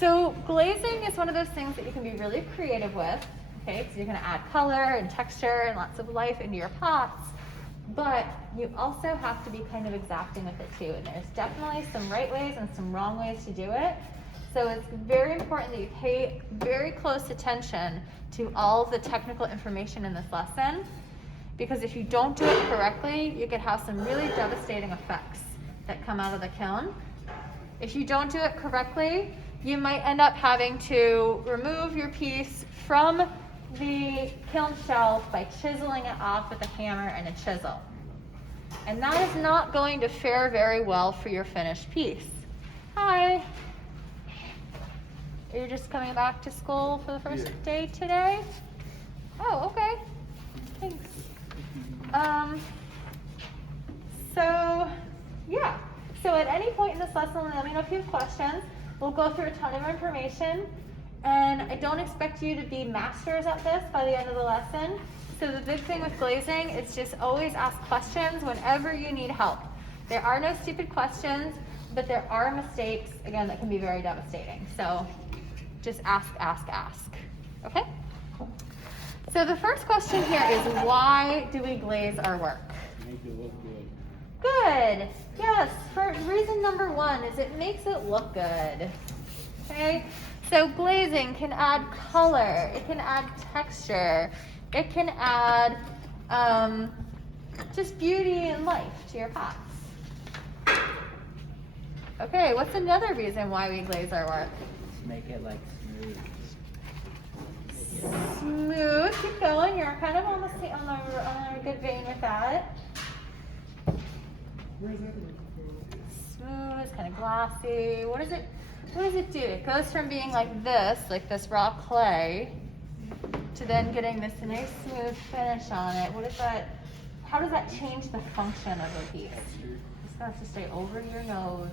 So glazing is one of those things that you can be really creative with, okay? Because you're gonna add color and texture and lots of life into your pots, but you also have to be kind of exacting with it too. And there's definitely some right ways and some wrong ways to do it. So it's very important that you pay very close attention to all of the technical information in this lesson, because if you don't do it correctly, you could have some really devastating effects that come out of the kiln. If you don't do it correctly, you might end up having to remove your piece from the kiln shelf by chiseling it off with a hammer and a chisel. And that is not going to fare very well for your finished piece. Hi. Are you just coming back to school for the first day today? Oh, okay. Thanks. So at any point in this lesson, let me know if you have questions. We'll go through a ton of information, and I don't expect you to be masters at this by the end of the lesson. So the big thing with glazing is just always ask questions whenever you need help. There are no stupid questions, but there are mistakes, again, that can be very devastating. So just ask, ask, ask, okay? So the first question here is, why do we glaze our work? Make it look good. Good. Yes, for reason number one is it makes it look good. Okay? So glazing can add color, it can add texture, it can add just beauty and life to your pots. Okay, what's another reason why we glaze our work? Make it like smooth. Smooth, keep going. You're kind of almost on a good vein with that. Smooth, kind of glossy. What does it do? It goes from being like this raw clay, to then getting this nice smooth finish on it. How does that change the function of the piece? It's gonna have to stay over your nose.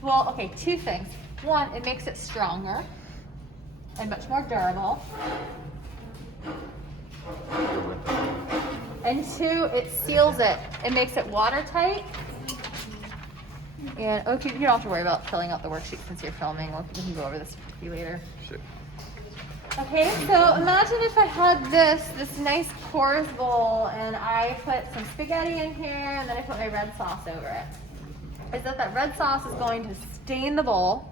Well, okay, two things. One, it makes it stronger and much more durable. And two, it seals it. It makes it watertight. And okay, you don't have to worry about filling out the worksheet since you're filming. We can go over this with you later. Sure. Okay, so imagine if I had this nice Coors bowl, and I put some spaghetti in here, and then I put my red sauce over it. Is that red sauce is going to stain the bowl,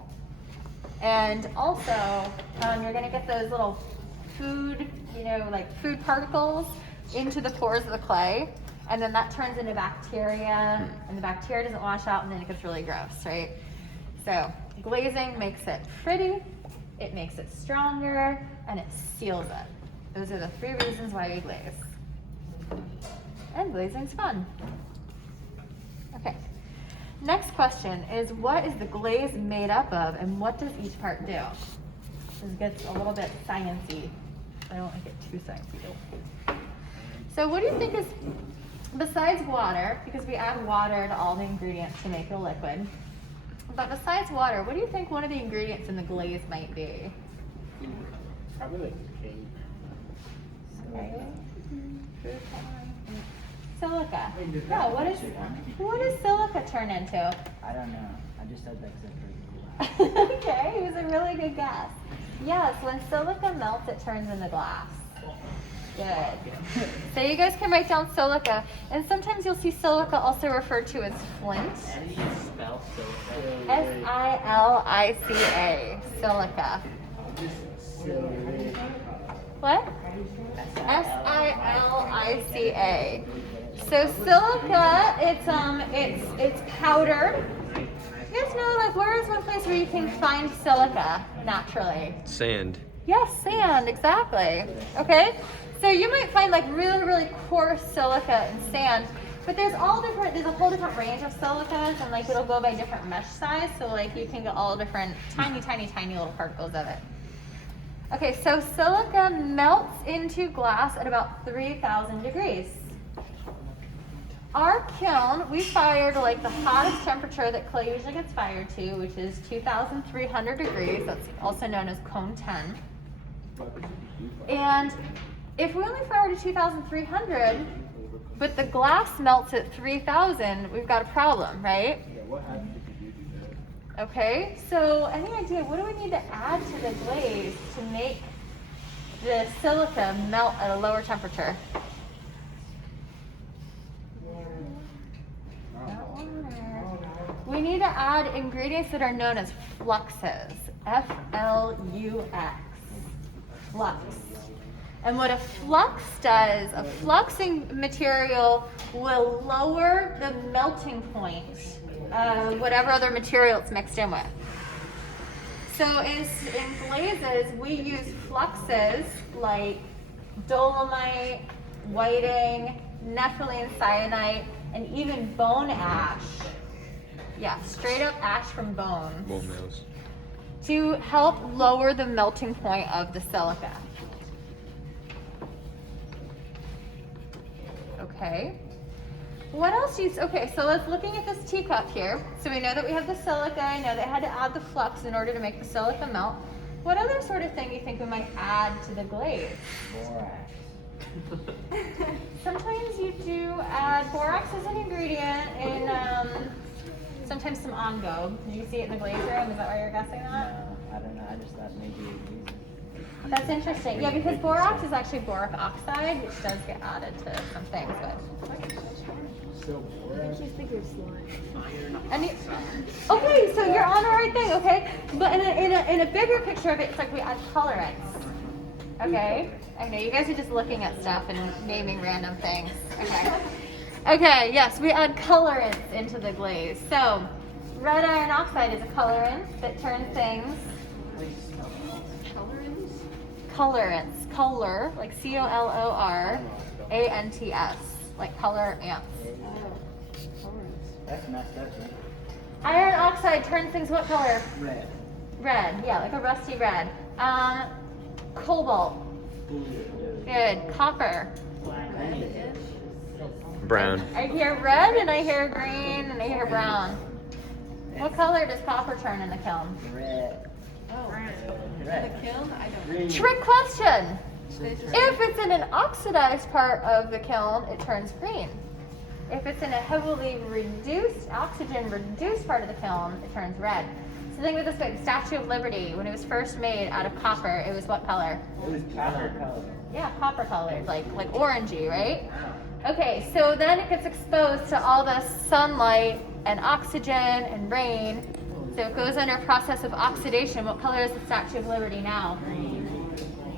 and also you're going to get those little food, like food particles into the pores of the clay, and then that turns into bacteria, and the bacteria doesn't wash out, and then it gets really gross, right? So glazing makes it pretty, it makes it stronger, and it seals it. Those are the three reasons why we glaze. And glazing's fun. Okay. Next question is, what is the glaze made up of, and what does each part do? This gets a little bit sciencey. I don't want to get too sciencey. So what do you think is, besides water, because we add water to all the ingredients to make a liquid, but besides water, what do you think one of the ingredients in the glaze might be? Probably like cake. Silica. Yeah, what does silica turn into? I don't know. I just said that because I've heard it. Okay, it was a really good guess. Yes, when silica melts, it turns into glass. Good. So you guys can write down silica, and sometimes you'll see silica also referred to as flint. How do you spell silica? S-I-L-I-C-A, silica. What? S-I-L-I-C-A. So silica, it's powder. You guys know, like, where is one place where you can find silica naturally? Sand. Yes, sand, exactly. Okay, so you might find like really, really coarse silica in sand, but there's a whole different range of silicas, and like it'll go by different mesh size, so like you can get all different tiny, tiny, tiny little particles of it. Okay, so silica melts into glass at about 3,000 degrees. Our kiln, we fired like the hottest temperature that clay usually gets fired to, which is 2,300 degrees. That's also known as cone 10. And if we only fire to 2,300, but the glass melts at 3,000, we've got a problem, right? Yeah, what happens if you do that? Okay, so any idea, what do we need to add to the glaze to make the silica melt at a lower temperature? Not water. We need to add ingredients that are known as fluxes. F-L-U-X. Flux. And what a flux does, a fluxing material will lower the melting point of whatever other material it's mixed in with. So in glazes, we use fluxes like dolomite, whiting, nepheline cyanide, and even bone ash. Yeah, straight up ash from bone. Bone nails. To help lower the melting point of the silica. Okay. What else okay, so let's looking at this teacup here. So we know that we have the silica. I know they had to add the flux in order to make the silica melt. What other sort of thing you think we might add to the glaze? Borax. Sometimes you do add borax as an ingredient in sometimes some on go. Did you see it in the glaze room? Is that why you're guessing that? No, I don't know. I just thought maybe it was easy. That's interesting. Yeah, because borax is actually boric oxide, which does get added to some things. But So borax. okay, so you're on the right thing. Okay, but in a bigger picture of it, it's like we add colorants. Okay, I know you guys are just looking at stuff and naming random things. Okay. Okay, yes, we add colorants into the glaze. So, red iron oxide is a colorant that turns things. Colorants. Color, like COLORANTS, like color ants. That's messed up, right? Iron oxide turns things what color? Red. Red, yeah, like a rusty red. Cobalt. Good. Copper. Brown. I hear red and I hear green and I hear brown. What color does copper turn in the kiln? Red. Red. Trick question. If it's in an oxidized part of the kiln, it turns green. If it's in a heavily oxygen reduced part of the kiln, it turns red. So think of it this way, the Statue of Liberty, when it was first made out of copper, it was what color? It was copper color. Yeah, copper colored, like orangey, right? Okay, so then it gets exposed to all the sunlight and oxygen and rain. So it goes under a process of oxidation. What color is the Statue of Liberty now?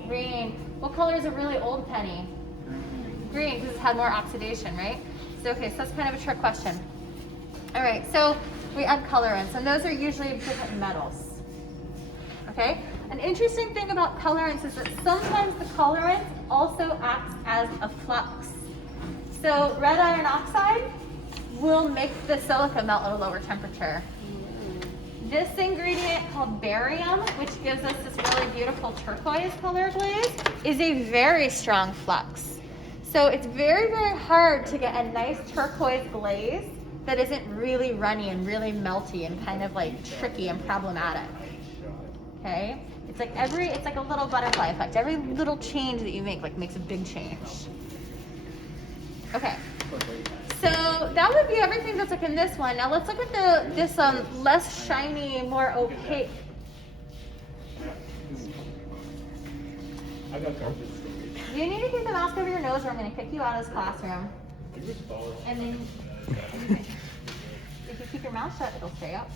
Green. What color is a really old penny? Green, because it's had more oxidation, right? So okay, so that's kind of a trick question. All right, so we add colorants, and those are usually different metals. Okay? An interesting thing about colorants is that sometimes the colorant also acts as a flux. So red iron oxide will make the silica melt at a lower temperature. This ingredient called barium, which gives us this really beautiful turquoise color glaze, is a very strong flux. So it's very, very hard to get a nice turquoise glaze that isn't really runny and really melty and kind of like tricky and problematic. Okay? It's like a little butterfly effect. Every little change that you make makes a big change. Okay. So that would be everything that's like in this one. Now let's look at this less shiny, more opaque. I got garbage. You need to keep the mask over your nose or I'm going to kick you out of this classroom. And then if you keep your mouth shut, it'll stay up.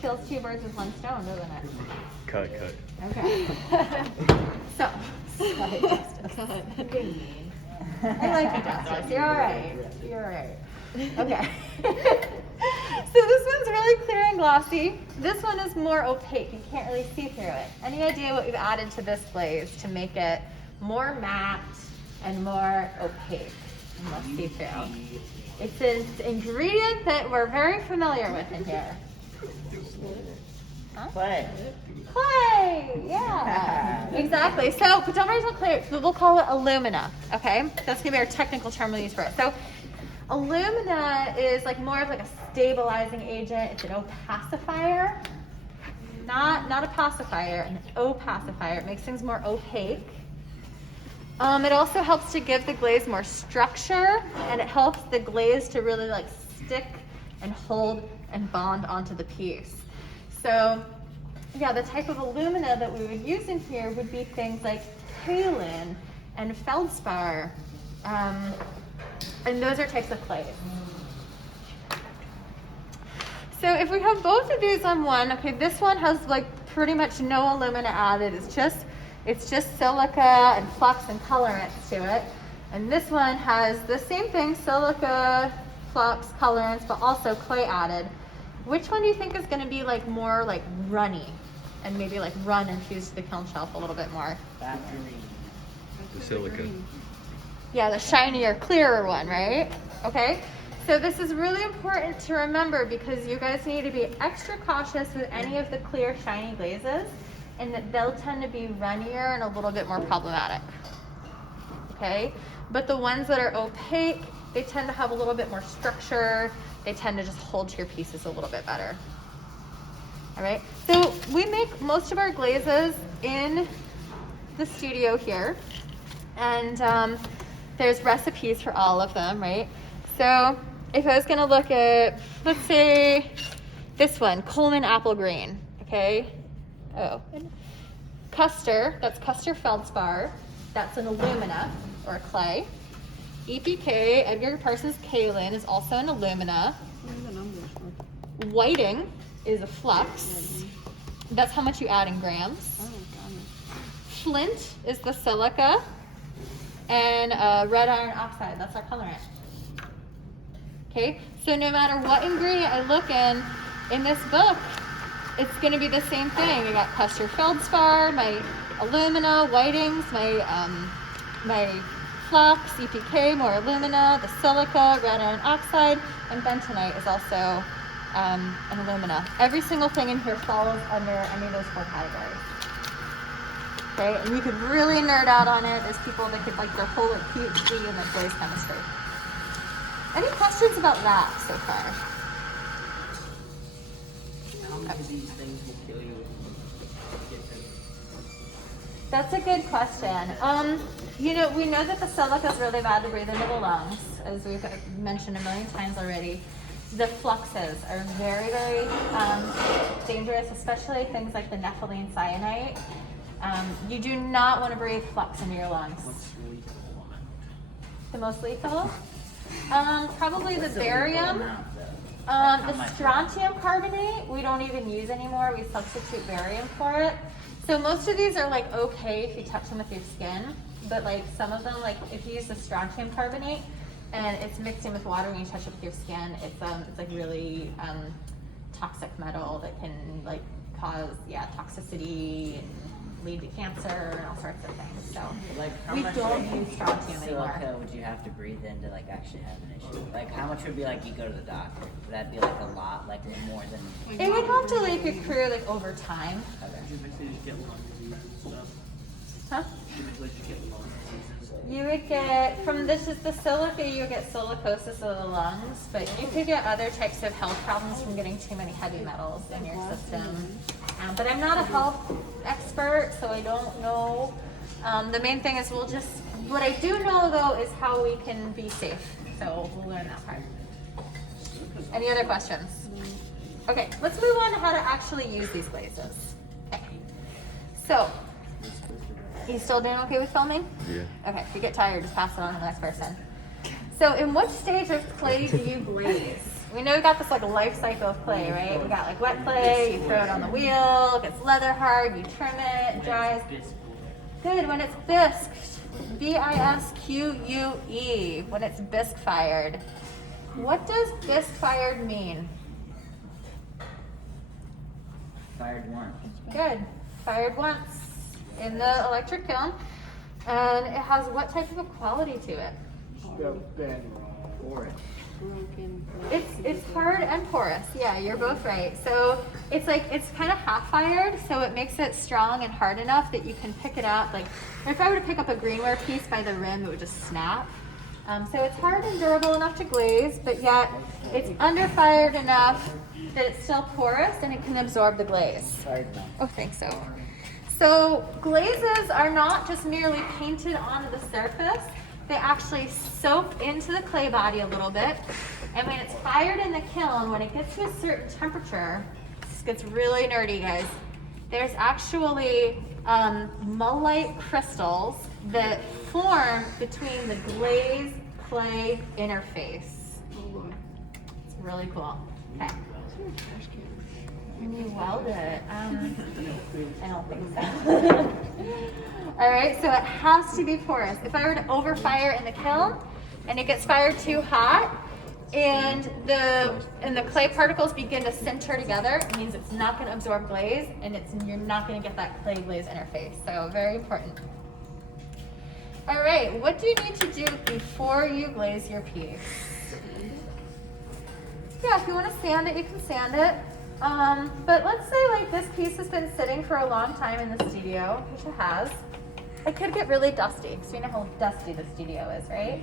Kills two birds with one stone, doesn't it? Cut. Okay. So, I like you, Justice. You're all right. You're all right. Okay. So this one's really clear and glossy. This one is more opaque. You can't really see through it. Any idea what we've added to this glaze to make it more matte and more opaque and less see-through? It's an ingredient that we're very familiar with in here. Huh? Clay. Clay, yeah, exactly. So, but don't worry about clay. We'll call it alumina. Okay, that's gonna be our technical term we use for it. So, alumina is more of a stabilizing agent. It's an opacifier, not a pacifier, an opacifier. It makes things more opaque. It also helps to give the glaze more structure, and it helps the glaze to really stick and hold and bond onto the piece. So yeah, the type of alumina that we would use in here would be things like kaolin and feldspar, and those are types of clays. So if we have both of these on one, okay, this one has like pretty much no alumina added. It's just silica and flux and colorants to it. And this one has the same thing, silica, flux, colorants, but also clay added. Which one do you think is going to be like more like runny and maybe like run and fuse to the kiln shelf a little bit more? That green. The silica. Yeah, the shinier, clearer one, right? Okay. So this is really important to remember because you guys need to be extra cautious with any of the clear, shiny glazes, and that they'll tend to be runnier and a little bit more problematic. Okay? But the ones that are opaque, they tend to have a little bit more structure. They tend to just hold to your pieces a little bit better. All right? So we make most of our glazes in the studio here, and there's recipes for all of them, right? So if I was gonna look at, let's say this one, Coleman Apple Green, okay? Oh, Custer, that's Custer Feldspar. That's an alumina or a clay. EPK, Edgar Parsons Kaolin, is also an alumina. Whiting is a flux. That's how much you add in grams. Flint is the silica. And red iron oxide, that's our colorant. Okay, so no matter what ingredient I look in this book, it's going to be the same thing. I got Custer Feldspar, my alumina, whitings, my flux, EPK, more alumina, the silica, red iron oxide, and bentonite is also an alumina. Every single thing in here falls under any of those 4 categories. Okay, and you could really nerd out on it. There's people that could like their whole like, PhD in like glaze chemistry. Any questions about that so far? How many of these things will kill you if you get them? That's a good question. You know, we know that the silica is really bad to breathe into the lungs, as we've mentioned a million times already. The fluxes are very, very dangerous, especially things like the nepheline cyanide. You do not want to breathe flux into your lungs. What's lethal? The most lethal? Probably the barium. How The much? strontium carbonate, we don't even use anymore. We substitute barium for it. So most of these are like okay if you touch them with your skin, but like some of them, like if you use the strontium carbonate and it's mixed in with water and you touch it with your skin, it's like really toxic metal that can like cause toxicity and lead to cancer and all sorts of things. So Like how we much don't use strontium anymore. silica would you have to breathe in to like actually have an issue? Like how much would be like you go to the doctor? Would that be like a lot, like more than? It would have to like accrue like over time. Okay. Huh? You would get, from this is the silica, you would get silicosis of the lungs, but you could get other types of health problems from getting too many heavy metals in your system. But I'm not a health expert, so I don't know. The main thing is what I do know though is how we can be safe. So we'll learn that part. Any other questions? Okay, let's move on to how to actually use these glazes. Okay. So, you still doing okay with filming? Yeah. Okay, if you get tired, just pass it on to the next person. So in what stage of clay do you glaze? We know we got this like life cycle of clay, right? We got like wet clay, you throw it on the wheel, it gets leather hard, you trim it, it dries. Good, when it's bisqued, B-I-S-Q-U-E, when it's bisque fired. What does bisque fired mean? Fired once. Good, fired once in the electric kiln. And it has what type of a quality to it? Stuff been Pour it. It's hard and porous. Yeah, you're both right. So it's kind of half fired, so it makes it strong and hard enough that you can pick it up. Like if I were to pick up a greenware piece by the rim, it would just snap. So it's hard and durable enough to glaze, but yet it's underfired enough that it's still porous and it can absorb the glaze. Fired once. Oh, thanks so. So glazes are not just merely painted onto the surface. They actually soak into the clay body a little bit. And when it's fired in the kiln, when it gets to a certain temperature, this gets really nerdy, guys. There's actually mullite crystals that form between the glaze clay interface. It's really cool. Okay. You weld it. I don't think so. All right, so it has to be porous. If I were to overfire in the kiln and it gets fired too hot and the clay particles begin to sinter together, it means it's not going to absorb glaze and you're not going to get that clay glaze interface. So very important. All right, what do you need to do before you glaze your piece? Yeah, if you want to sand it, you can sand it. But let's say like this piece has been sitting for a long time in the studio, which it has. It could get really dusty, because you know how dusty the studio is, right?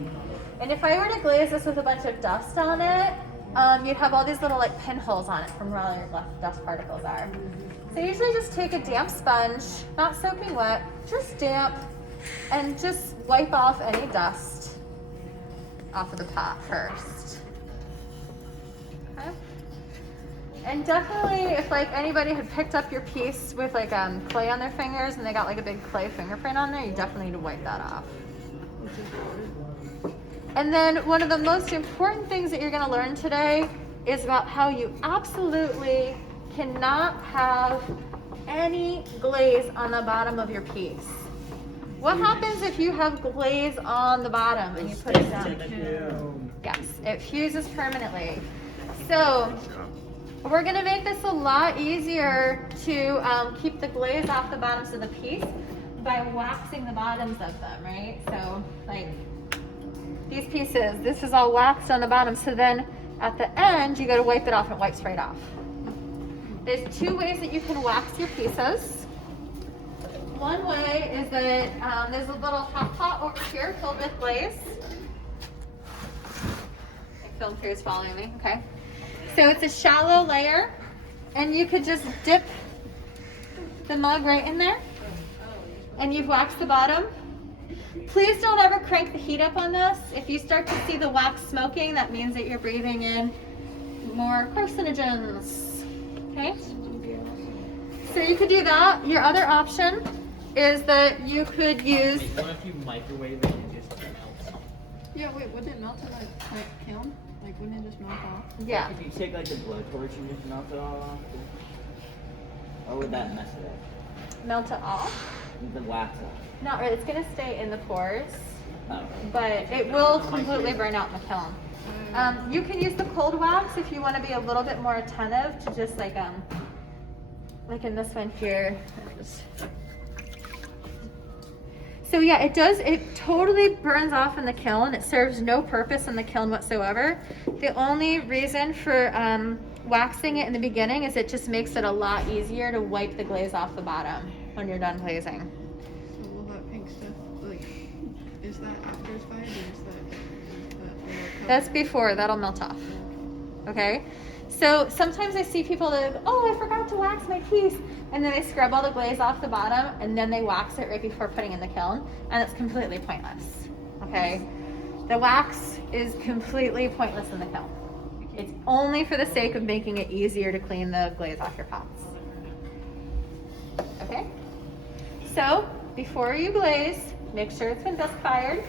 And if I were to glaze this with a bunch of dust on it, you'd have all these little like pinholes on it from where all your dust particles are. So usually just take a damp sponge, not soaking wet, just damp, and just wipe off any dust off of the pot first. Okay. And definitely, if like anybody had picked up your piece with like clay on their fingers and they got like a big clay fingerprint on there, you definitely need to wipe that off. And then one of the most important things that you're going to learn today is about how you absolutely cannot have any glaze on the bottom of your piece. What happens if you have glaze on the bottom and you put it down? Yes, it fuses permanently. So we're going to make this a lot easier to keep the glaze off the bottoms of the piece by waxing the bottoms of them, right? So like these pieces, this is all waxed on the bottom, so then at the end you go to wipe it off and it wipes right off. There's two ways that you can wax your pieces. One way is that there's a little hot pot over here filled with glaze. Film crew is following me, okay? So it's a shallow layer, and you could just dip the mug right in there, and you've waxed the bottom. Please don't ever crank the heat up on this. If you start to see the wax smoking, that means that you're breathing in more carcinogens, okay? So you could do that. Your other option is that you could use... What if you microwave it and just melt? Yeah, wait, wouldn't it melt in the kiln? Like, wouldn't it just melt off? Yeah. If you take like a blowtorch and just melt it all off, or would that mess it up? Melt it off? The wax off. Not really. It's going to stay in the pores, Oh. but it will completely burn out in the kiln. You can use the cold wax if you want to be a little bit more attentive to just like in this one here. So yeah, it totally burns off in the kiln. It serves no purpose in the kiln whatsoever. The only reason for waxing it in the beginning is it just makes it a lot easier to wipe the glaze off the bottom when you're done glazing. So will that pink stuff, like, is that after it's fired, or is that That's before, that'll melt off. Okay? So sometimes I see people that go, oh, I forgot to wax my piece. And then they scrub all the glaze off the bottom and then they wax it right before putting in the kiln. And it's completely pointless. Okay? The wax is completely pointless in the kiln. It's only for the sake of making it easier to clean the glaze off your pots. Okay? So before you glaze, make sure it's been dust fired.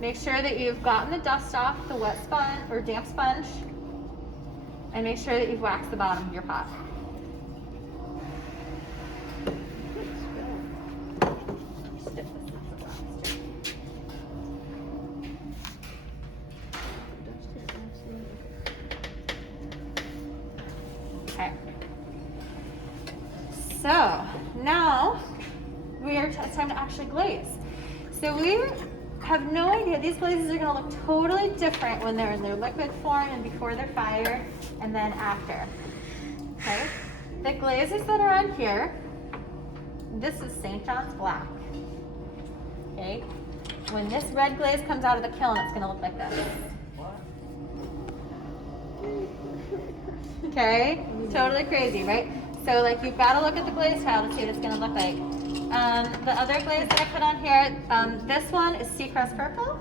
Make sure that you've gotten the dust off the wet sponge or damp sponge. And make sure that you've waxed the bottom of your pot. Okay. So now it's time to actually glaze. So we have no idea. These glazes are going to look totally different when they're in their liquid form and before they're fired and then after. Okay? The glazes that are on here, this is St. John's Black. Okay? When this red glaze comes out of the kiln, it's going to look like this. Okay? Totally crazy, right? So like you've got to look at the glaze tile to see what it's going to look like. The other glaze that I put on here, this one is Seacrest Purple.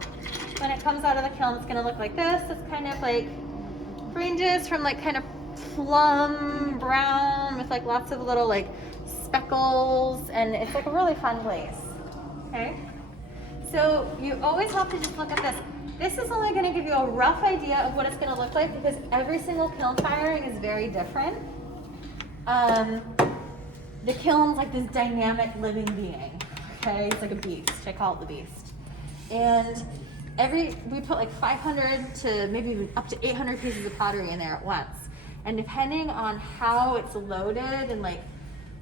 when it comes out of the kiln, it's gonna look like this. It's kind of like ranges from like kind of plum brown with like lots of little like speckles, and it's like a really fun glaze. Okay, so you always have to just look at this. This is only going to give you a rough idea of what it's going to look like because every single kiln firing is very different. The kiln's like this dynamic living being. Okay, it's like a beast. I call it the beast. And we put like 500 to maybe even up to 800 pieces of pottery in there at once. And depending on how it's loaded and like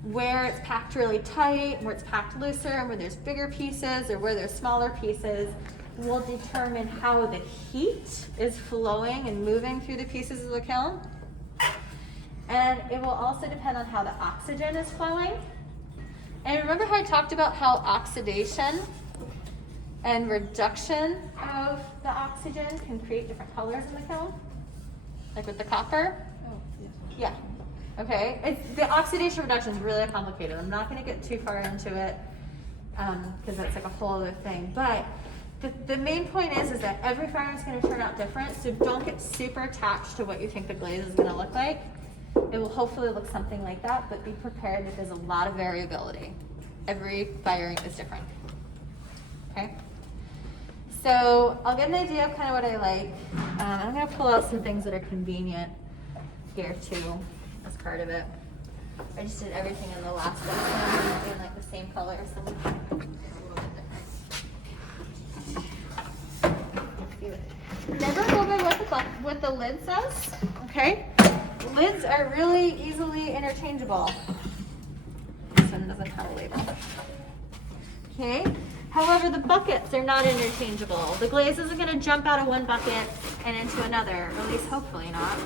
where it's packed really tight, where it's packed looser, and where there's bigger pieces or where there's smaller pieces, will determine how the heat is flowing and moving through the pieces of the kiln. And it will also depend on how the oxygen is flowing. And remember how I talked about how oxidation and reduction of the oxygen can create different colors in the kiln? Like with the copper? Oh, yeah. Yeah. Okay. The oxidation reduction is really complicated. I'm not going to get too far into it because that's like a whole other thing. But the main point is that every fire is going to turn out different. So don't get super attached to what you think the glaze is going to look like. It will hopefully look something like that, but be prepared that there's a lot of variability. Every firing is different. Okay. So I'll get an idea of kind of what I like. I'm going to pull out some things that are convenient here too as part of it. I just did everything in the last one. I'm doing like the same color, so it's a little bit different. Never go by what the lid says, okay? Lids are really easily interchangeable. This one doesn't have a label. Okay? However, the buckets are not interchangeable. The glaze isn't going to jump out of one bucket and into another, or at least hopefully not.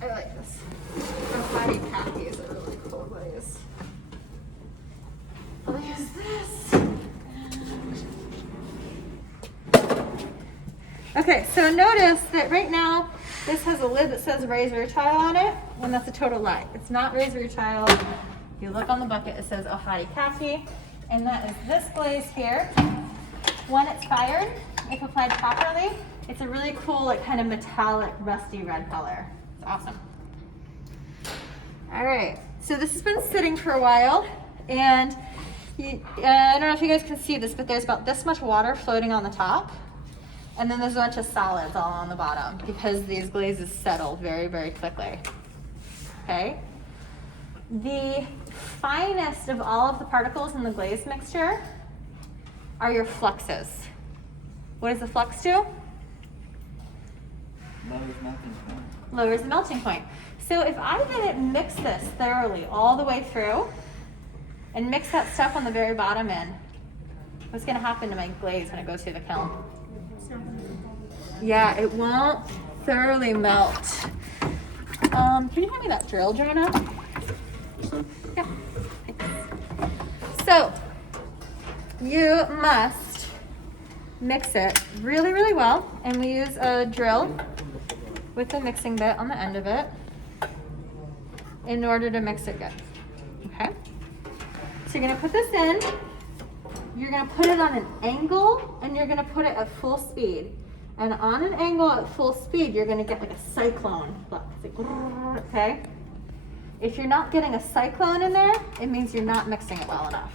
I like this. The Fatty Pappy is a really cool glaze. Look at this. Okay, so notice that right now this has a lid that says raspberry tile on it, and that's a total lie. It's not raspberry tile. If you look on the bucket, it says Ohadi Kaki, and that is this glaze here. When it's fired, if applied properly, it's a really cool, like kind of metallic, rusty red color. It's awesome. All right, so this has been sitting for a while, and I don't know if you guys can see this, but there's about this much water floating on the top. And then there's a bunch of solids all on the bottom because these glazes settle very, very quickly. Okay? The finest of all of the particles in the glaze mixture are your fluxes. What does the flux do? Lowers melting point. Lowers the melting point. So if I didn't mix this thoroughly all the way through and mix that stuff on the very bottom end, what's going to happen to my glaze when it goes through the kiln? Yeah, it won't thoroughly melt. Can you hand me that drill, Jonah? Yeah. So, you must mix it really, really well. And we use a drill with a mixing bit on the end of it in order to mix it good. Okay? So you're gonna put this in. You're gonna put it on an angle and you're gonna put it at full speed. And on an angle at full speed, you're gonna get like a cyclone. Look, it's like, okay? If you're not getting a cyclone in there, it means you're not mixing it well enough.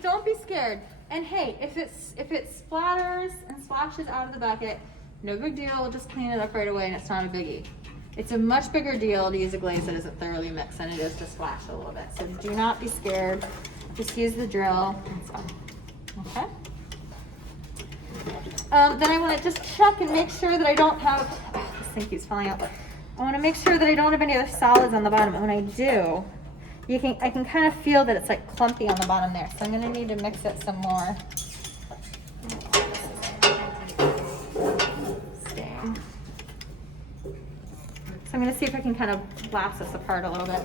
Don't be scared. And hey, if it splatters and splashes out of the bucket, no big deal. We'll just clean it up right away and it's not a biggie. It's a much bigger deal to use a glaze that isn't thoroughly mixed than it is to splash a little bit. So do not be scared. Just use the drill. That's fine. Okay? Then I want to just check and make sure that I don't have, this thing keeps falling out. I want to make sure that I don't have any other solids on the bottom. And when I do, I can kind of feel that it's like clumpy on the bottom there. So I'm going to need to mix it some more. I'm gonna see if I can kind of blast this apart a little bit.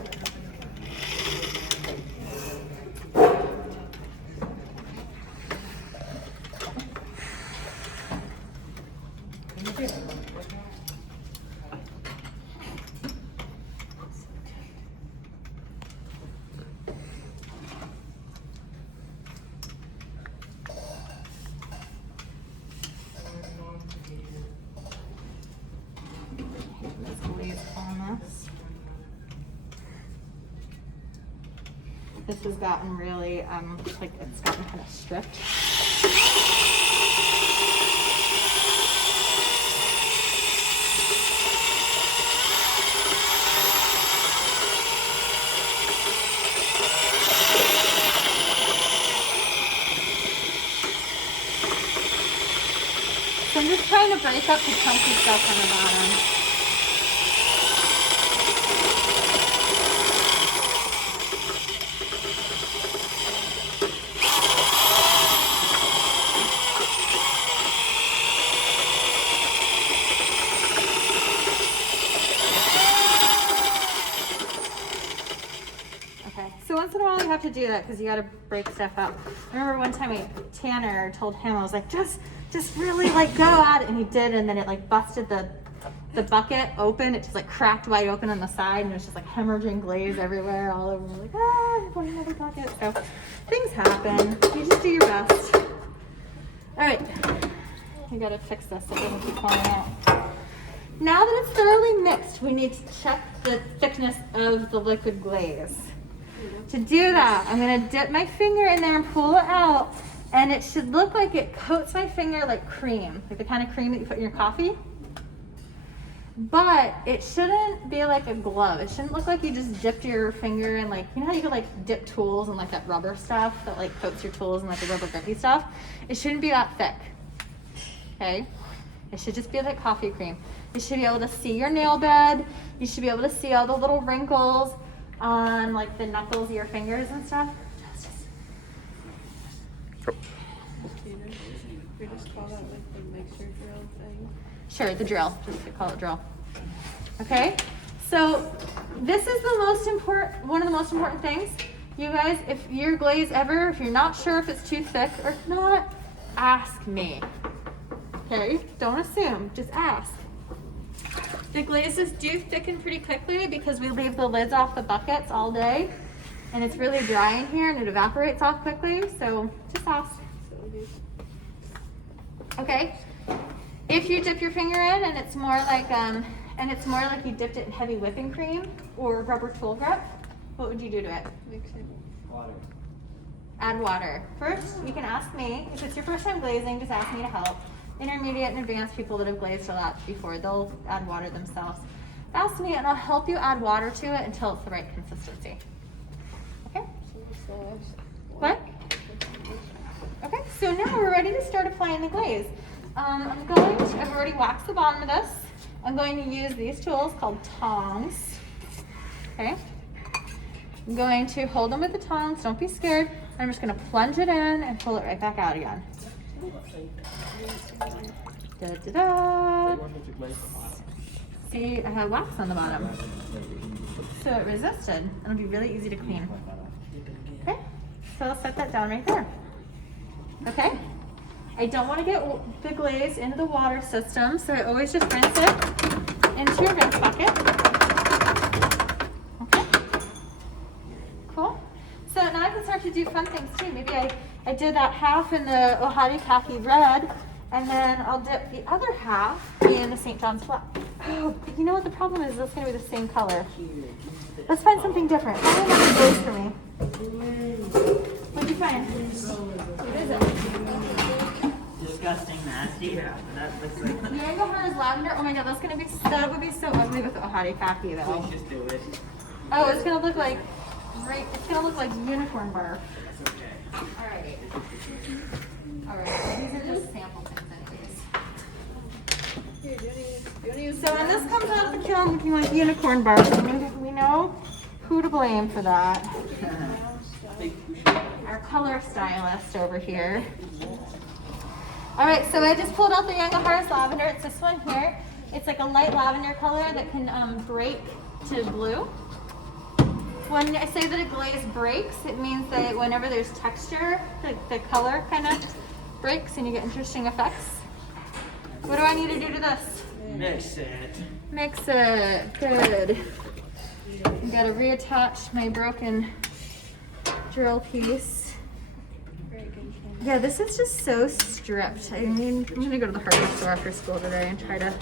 This has gotten really, like it's gotten kind of stripped. So I'm just trying to break up the chunky stuff on the bottom. So once in a while you have to do that because you got to break stuff up. I remember one time Tanner told him, I was like, just really like go at it, and he did, and then it like busted the bucket open. It just like cracked wide open on the side, and it was just like hemorrhaging glaze everywhere, all over. We're like, I want another bucket. So things happen. You just do your best. All right, we got to fix this so it doesn't keep falling out. Now that it's thoroughly mixed, we need to check the thickness of the liquid glaze. To do that, I'm gonna dip my finger in there and pull it out, and it should look like it coats my finger like cream, like the kind of cream that you put in your coffee. But it shouldn't be like a glove. It shouldn't look like you just dipped your finger in, like, you know how you could like dip tools and like that rubber stuff that like coats your tools and like the rubber grippy stuff? It shouldn't be that thick, okay? It should just be like coffee cream. You should be able to see your nail bed. You should be able to see all the little wrinkles on like the knuckles of your fingers and stuff. We just call that like the mixer drill thing. Sure, the drill. Just call it drill. Okay. So this is the most important, one of the most important things. You guys, if if you're not sure if it's too thick or not, ask me. Okay. Don't assume. Just ask. The glazes do thicken pretty quickly because we leave the lids off the buckets all day, and it's really dry in here and it evaporates off quickly, so just ask. Okay, if you dip your finger in and it's more like you dipped it in heavy whipping cream or rubber tool grip, what would you do to it? Mix it. Water. Add water. First, you can ask me. If it's your first time glazing, just ask me to help. Intermediate and advanced people that have glazed a lot before, they'll add water themselves. Ask me and I'll help you add water to it until it's the right consistency. Okay? What? Okay, so now we're ready to start applying the glaze. I've already waxed the bottom of this. I'm going to use these tools called tongs. Okay? I'm going to hold them with the tongs, don't be scared. I'm just gonna plunge it in and pull it right back out again. Da, da, da. See, I have wax on the bottom, so it resisted. It'll be really easy to clean. Okay, so I'll set that down right there. Okay, I don't want to get the glaze into the water system, so I always just rinse it into your rinse bucket. Okay, cool. So now I can start to do fun things too. Maybe I did that half in the Ohati Khaki red, and then I'll dip the other half in the St. John's black. Oh, you know what the problem is? It's going to be the same color. Let's find something different. Find another glaze for me. What'd you find? What is it? Disgusting, nasty. Yeah, that looks like. Mango Heart is lavender. Oh my god, that would be so ugly with the Ohati Khaki though. Please just do it. Oh, it's gonna look like unicorn bark. That's okay. Alright. Alright, these are just sample things anyways. Here, do you want to use So when this comes out of the kiln looking like unicorn bark, we know who to blame for that. Our color stylist over here. Alright, so I just pulled out the Young Harvest Lavender. It's this one here. It's like a light lavender color that can break to blue. When I say that a glaze breaks, it means that whenever there's texture, the color kind of breaks and you get interesting effects. What do I need to do to this? Mix it. Mix it. Good. I gotta reattach my broken drill piece. Yeah, this is just so stripped. I mean, I'm gonna go to the hardware store after school today and try to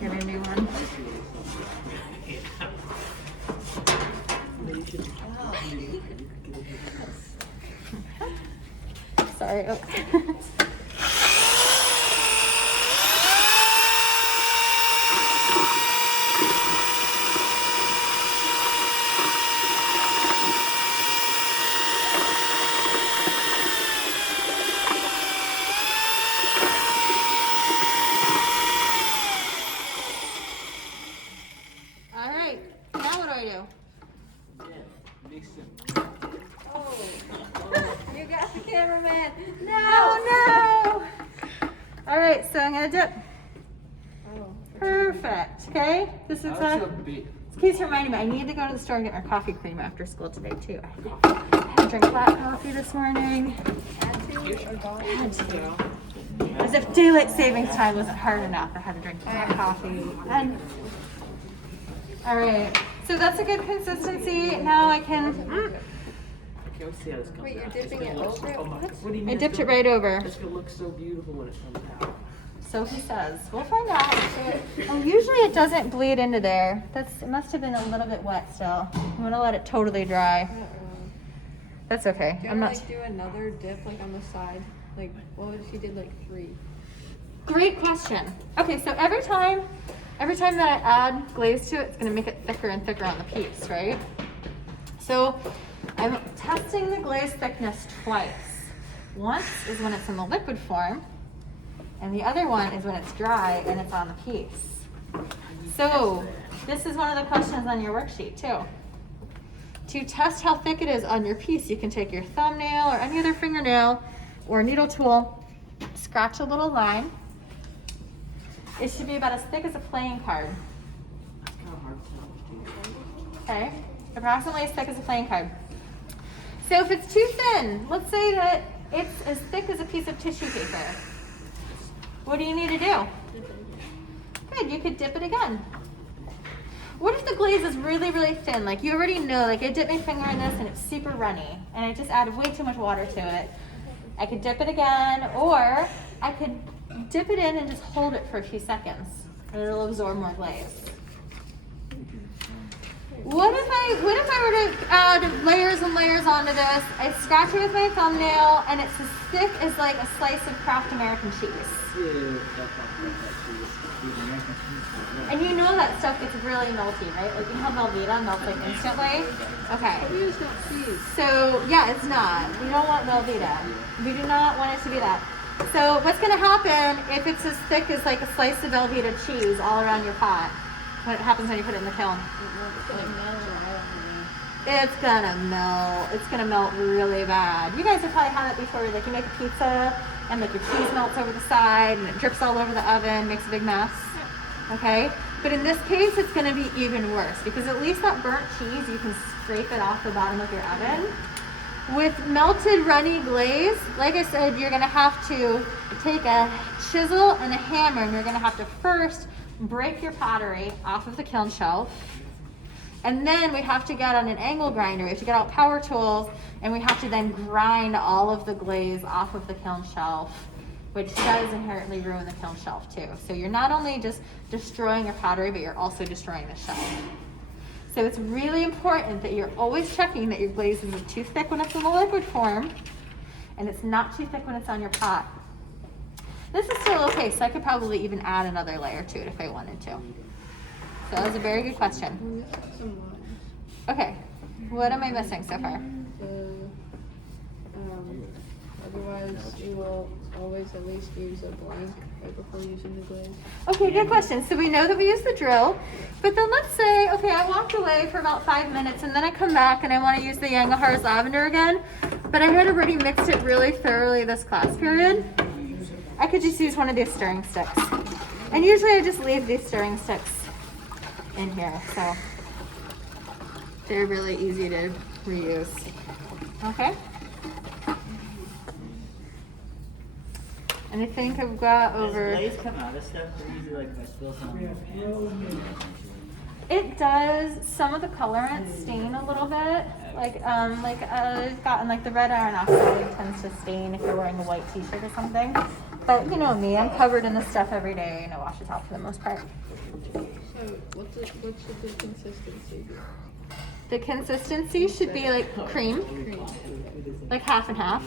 get a new one. Sorry. Oh. All right. Now what do I do? Mix it. You got the cameraman. No. All right, so I'm gonna dip. Perfect. Okay. This is Keith's reminding me I need to go to the store and get my coffee cream after school today too. I had to drink black coffee this morning. Had to. As if daylight savings time wasn't hard enough, I had to drink black coffee. And all right. So that's a good consistency. Now I can. Let's see how this comes Wait, you're out. dipping it over it? What do you mean? I dipped it right over. It's gonna look so beautiful when it comes out. So he says. We'll find out. Oh, usually it doesn't bleed into there. It must have been a little bit wet still. I'm gonna let it totally dry. That's okay. Do you I'm ever not. like do another dip like on the side? Like what if you did like 3? Great question. Okay, so every time that I add glaze to it, it's gonna make it thicker and thicker on the piece, right? So I'm testing the glaze thickness twice. Once is when it's in the liquid form, and the other one is when it's dry and it's on the piece. So this is one of the questions on your worksheet too. To test how thick it is on your piece, you can take your thumbnail or any other fingernail or needle tool, scratch a little line. It should be about as thick as a playing card. Okay, approximately as thick as a playing card. So if it's too thin, let's say that it's as thick as a piece of tissue paper. What do you need to do? Good, you could dip it again. What if the glaze is really, really thin? Like you already know, like I dipped my finger in this and it's super runny and I just added way too much water to it. I could dip it again, or I could dip it in and just hold it for a few seconds and it'll absorb more glaze. What if I were to add layers and layers onto this? I scratch it with my thumbnail and it's as thick as like a slice of Kraft American cheese. And you know that stuff gets really melty, right? Like you know how Velveeta melts like instantly? Okay. It's not cheese. So yeah, it's not. We don't want Velveeta. We do not want it to be that. So what's gonna happen if it's as thick as like a slice of Velveeta cheese all around your pot? What happens when you put it in the kiln? It's gonna melt. It's gonna melt really bad. You guys have probably had that before. Like you make a pizza and like your cheese melts over the side and it drips all over the oven, makes a big mess. Okay? But in this case, it's gonna be even worse because at least that burnt cheese, you can scrape it off the bottom of your oven. With melted runny glaze, like I said, you're gonna have to take a chisel and a hammer and you're gonna have to first break your pottery off of the kiln shelf. And then we have to get on an angle grinder. We have to get out power tools and we have to then grind all of the glaze off of the kiln shelf, which does inherently ruin the kiln shelf too. So you're not only just destroying your pottery, but you're also destroying the shelf. So it's really important that you're always checking that your glaze isn't too thick when it's in the liquid form and it's not too thick when it's on your pot. This is still okay, so I could probably even add another layer to it if I wanted to. So that was a very good question. Some lines. Okay, what am I missing so far? Otherwise, you will always at least use a blank right before using the glaze. Okay, good question. So we know that we use the drill, but then let's say, okay, I walked away for about 5 minutes and then I come back and I want to use the Yangahar's lavender again, but I had already mixed it really thoroughly this class period. I could just use one of these stirring sticks. And usually I just leave these stirring sticks in here, so they're really easy to reuse. Okay. And I think I've got over. Does glaze come out of stuff pretty easy? Like if I spill some on my pants? It does. Some of the colorants stain a little bit. I've gotten like the red iron oxide tends to stain if you're wearing a white t-shirt or something. But you know me, I'm covered in this stuff every day and I wash it off for the most part. So what's the consistency? The consistency should be like cream, like half and half.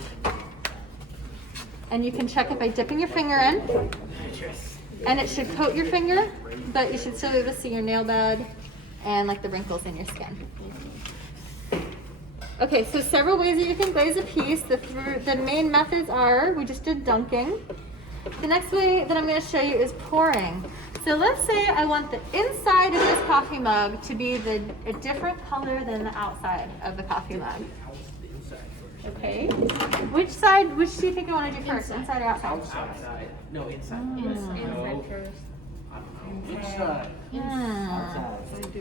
And you can check it by dipping your finger in. And it should coat your finger, but you should still be able to see your nail bed and like the wrinkles in your skin. Okay, so several ways that you can glaze a piece. The main methods are, we just did dunking. The next way that I'm going to show you is pouring. So let's say I want the inside of this coffee mug to be a different color than the outside of the coffee mug. Okay. Which do you think I want to do first, inside or outside? Outside. No, inside. Inside first. Inside.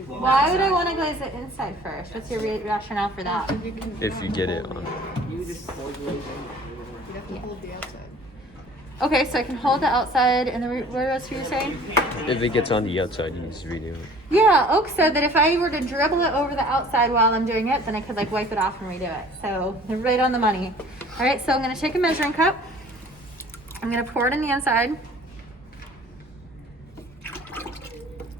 Why would I want to glaze it inside first? What's your rationale for that? If you get it on. You just pour glaze in. You have to hold the outside. Okay, so I can hold the outside, and then what else were you saying? If it gets on the outside, you just redo it. Yeah, Oak said that if I were to dribble it over the outside while I'm doing it, then I could like wipe it off and redo it. So they're right on the money. All right, so I'm gonna take a measuring cup. I'm gonna pour it in the inside.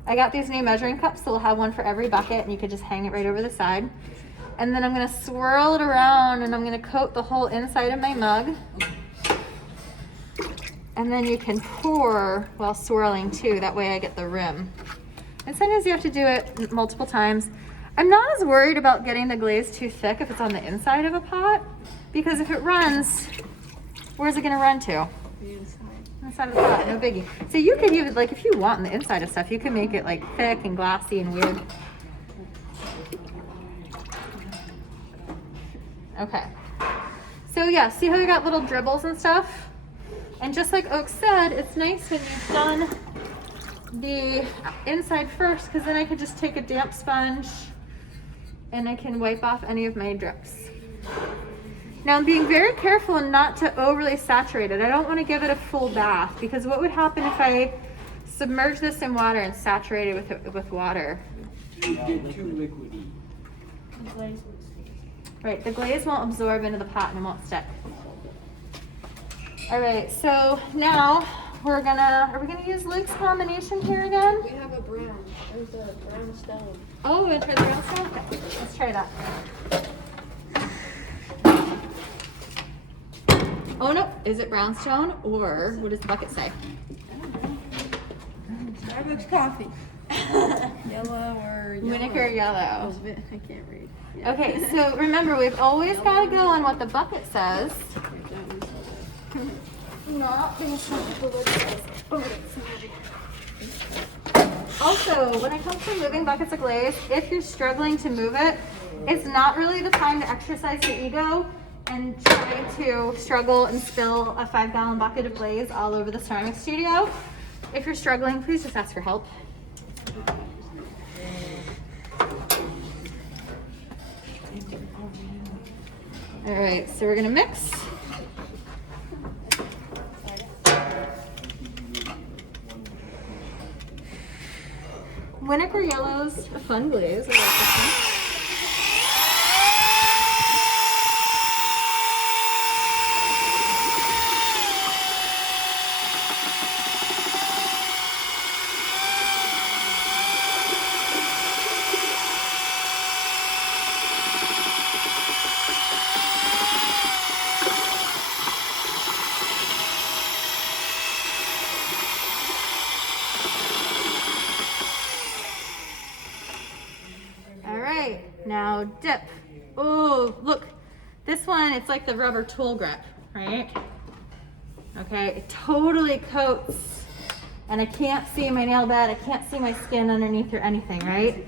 I got these new measuring cups, so we'll have one for every bucket, and you could just hang it right over the side. And then I'm gonna swirl it around, and I'm gonna coat the whole inside of my mug. And then you can pour while swirling too, that way I get the rim. And sometimes you have to do it multiple times. I'm not as worried about getting the glaze too thick if it's on the inside of a pot, because if it runs, where's it gonna run to? The inside. Inside of the pot, no biggie. So you could even, like if you want on the inside of stuff, you can make it like thick and glassy and weird. Okay. So yeah, see how you got little dribbles and stuff? And just like Oak said, it's nice when you've done the inside first, because then I can just take a damp sponge and I can wipe off any of my drips. Now I'm being very careful not to overly saturate it. I don't want to give it a full bath, because what would happen if I submerge this in water and saturate it with water? You get too liquidy. Right, the glaze won't absorb into the pot and it won't stick. All right, so now are we gonna use Luke's combination here again? We have a brown. There's a brown stone. Oh, we're gonna try the brown stone? Okay, let's try that. Oh no, is it brownstone or what does the bucket say? Starbucks coffee. Yellow or yellow? Vinegar yellow. I can't read. Yeah. Okay, so remember, we've always gotta go on what the bucket says. Not based on what the lid says. Also, when it comes to moving buckets of glaze, if you're struggling to move it, it's not really the time to exercise your ego and try to struggle and spill a 5-gallon bucket of glaze all over the ceramic studio. If you're struggling, please just ask for help. All right, so we're gonna mix. Vinegar yellow's a fun glaze. I like this one. Now dip. Oh, look, this one, it's like the rubber tool grip, right? Okay, it totally coats, and I can't see my nail bed, I can't see my skin underneath or anything, right?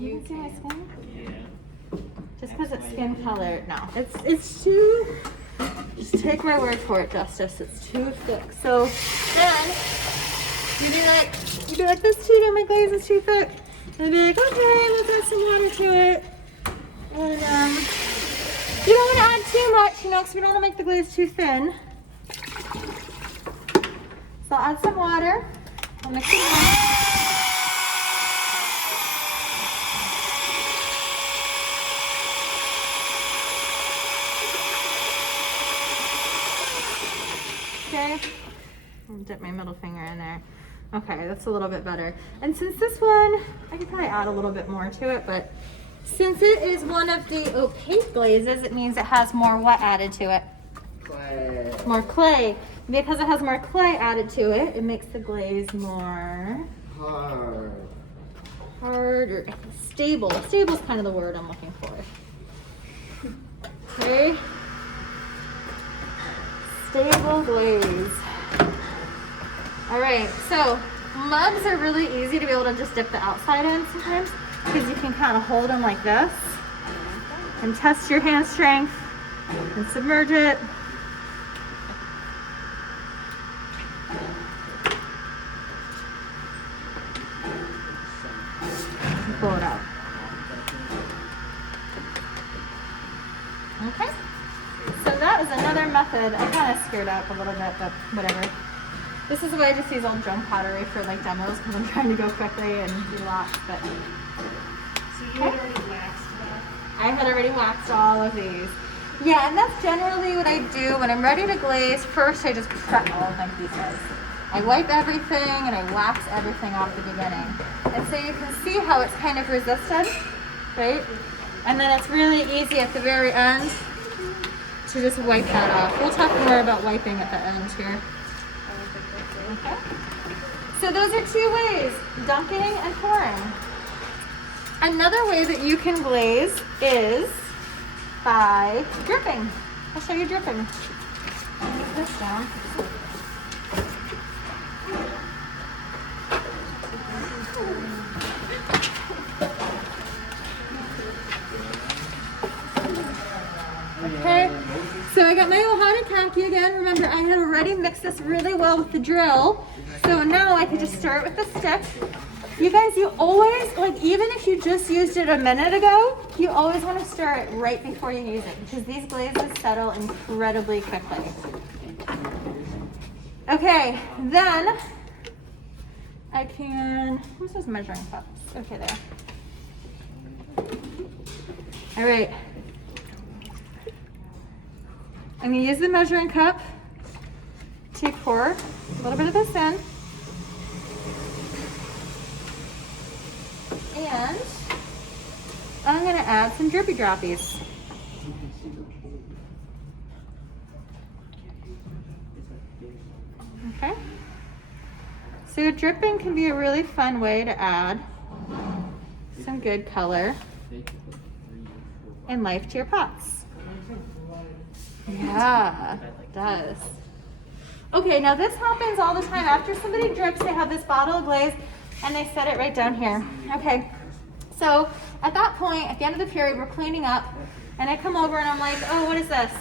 You can see my skin? Yeah. Just because it's skin color, no. It's too Just take my word for it, Justice. It's too thick. So then you do like this too. My glaze is too thick. And be like, okay, let's add some water to it. And you don't want to add too much, you know, because we don't want to make the glaze too thin. So I'll add some water. I'll mix it in. Okay, I'll dip my middle finger in there. Okay, that's a little bit better. And since this one, I could probably add a little bit more to it, but since it is one of the opaque glazes, it means it has more what added to it? Clay. More clay. Because it has more clay added to it, it makes the glaze more Hard. or stable. Stable is kind of the word I'm looking for. Okay. Stable glaze. All right, so mugs are really easy to be able to just dip the outside in sometimes because you can kind of hold them like this and test your hand strength and submerge it. Pull it out. Okay. So that is another method. I kind of screwed up a little bit, but whatever. This is why I just use old junk pottery for like demos because I'm trying to go quickly and do lots. But So you had already waxed that? I had already waxed all of these. Yeah, and that's generally what I do when I'm ready to glaze. First, I just prep all of my pieces. I wipe everything and I wax everything off the beginning. And so you can see how it's kind of resistant, right? And then it's really easy at the very end to just wipe that off. We'll talk more about wiping at the end here. Okay. So those are two ways, dunking and pouring. Another way that you can glaze is by dripping. I'll show you dripping. Move this down. Okay, so I got my Ohana khaki again. Remember, I had already mixed this really well with the drill. So now I could just start with the stick. You guys, you always, like even if you just used it a minute ago, you always want to stir it right before you use it because these glazes settle incredibly quickly. Okay, then I can, what's those measuring cups? Okay, there. All right. I'm gonna use the measuring cup to pour a little bit of this in. And I'm gonna add some drippy droppies. Okay. So dripping can be a really fun way to add some good color and life to your pots. Yeah, it does. Okay, now this happens all the time. After somebody drips, they have this bottle of glaze and they set it right down here. Okay, so at that point, at the end of the period, we're cleaning up and I come over and I'm like, oh, what is this?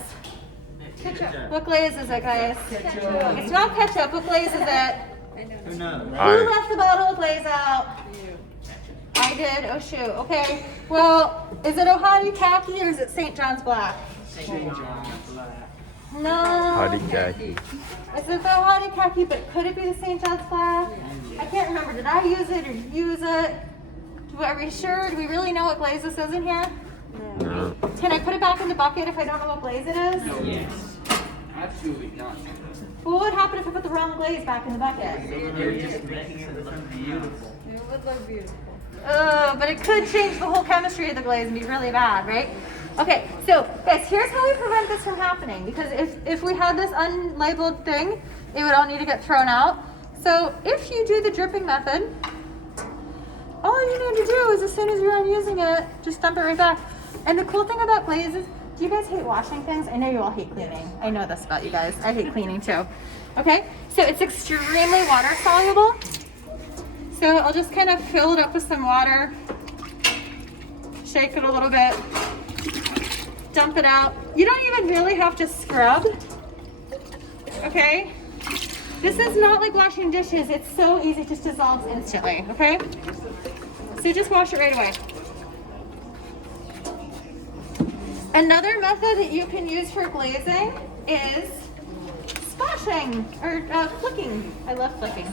Ketchup. What glaze is it, guys? Ketchup. It's not ketchup. What glaze is it? Who knows? Who left the bottle of glaze out? I did. Oh shoot. Okay. Well, is it Ohana khaki or is it St. John's Black? St. John's Black. No. Hottie khaki. Is it the Ohana khaki, but could it be the St. John's Black? I can't remember. Did I use it or use it? Are we sure? Do we really know what glaze this is in here? No. Can I put it back in the bucket if I don't know what glaze it is? Yes. Absolutely not. Well, what would happen if I put the wrong glaze back in the bucket? You're just making it look beautiful. It would look beautiful. But it could change the whole chemistry of the glaze and be really bad, right? Okay, so guys, here's how we prevent this from happening. Because if we had this unlabeled thing, it would all need to get thrown out. So if you do the dripping method, all you need to do is as soon as you're done using it, just dump it right back. And the cool thing about glaze is, do you guys hate washing things? I know you all hate cleaning. I know this about you guys. I hate cleaning too. Okay, so it's extremely water soluble. So I'll just kind of fill it up with some water, shake it a little bit, dump it out. You don't even really have to scrub, okay? This is not like washing dishes. It's so easy, it just dissolves instantly, okay? So just wash it right away. Another method that you can use for glazing is splashing or flicking. I love flicking.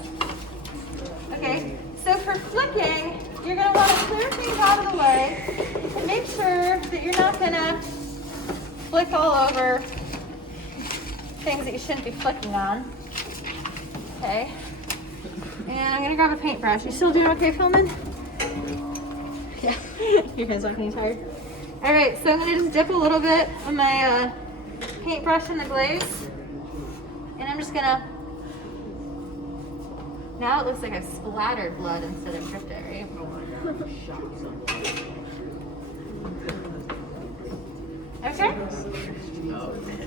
Okay, so for flicking, you're gonna want to clear things out of the way and make sure that you're not gonna flick all over things that you shouldn't be flicking on. Okay, and I'm gonna grab a paintbrush. You still doing okay filming? Yeah, your hands aren't getting tired. All right, so I'm gonna just dip a little bit of my paintbrush in the glaze, and I'm just gonna, now it looks like I've splattered blood instead of dripped it, right? Okay,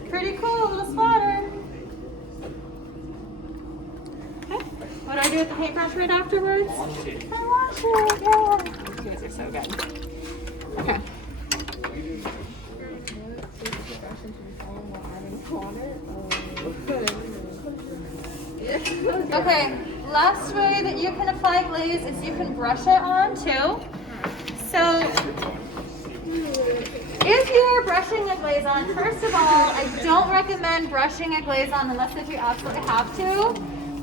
pretty cool, a little splatter. Okay, what do I do with the paintbrush right afterwards? I wash it, yeah. You guys are so good. Okay. Okay, last way that you can apply glaze is you can brush it on too. So if you're brushing a glaze on, first of all, I don't recommend brushing a glaze on unless if you absolutely have to.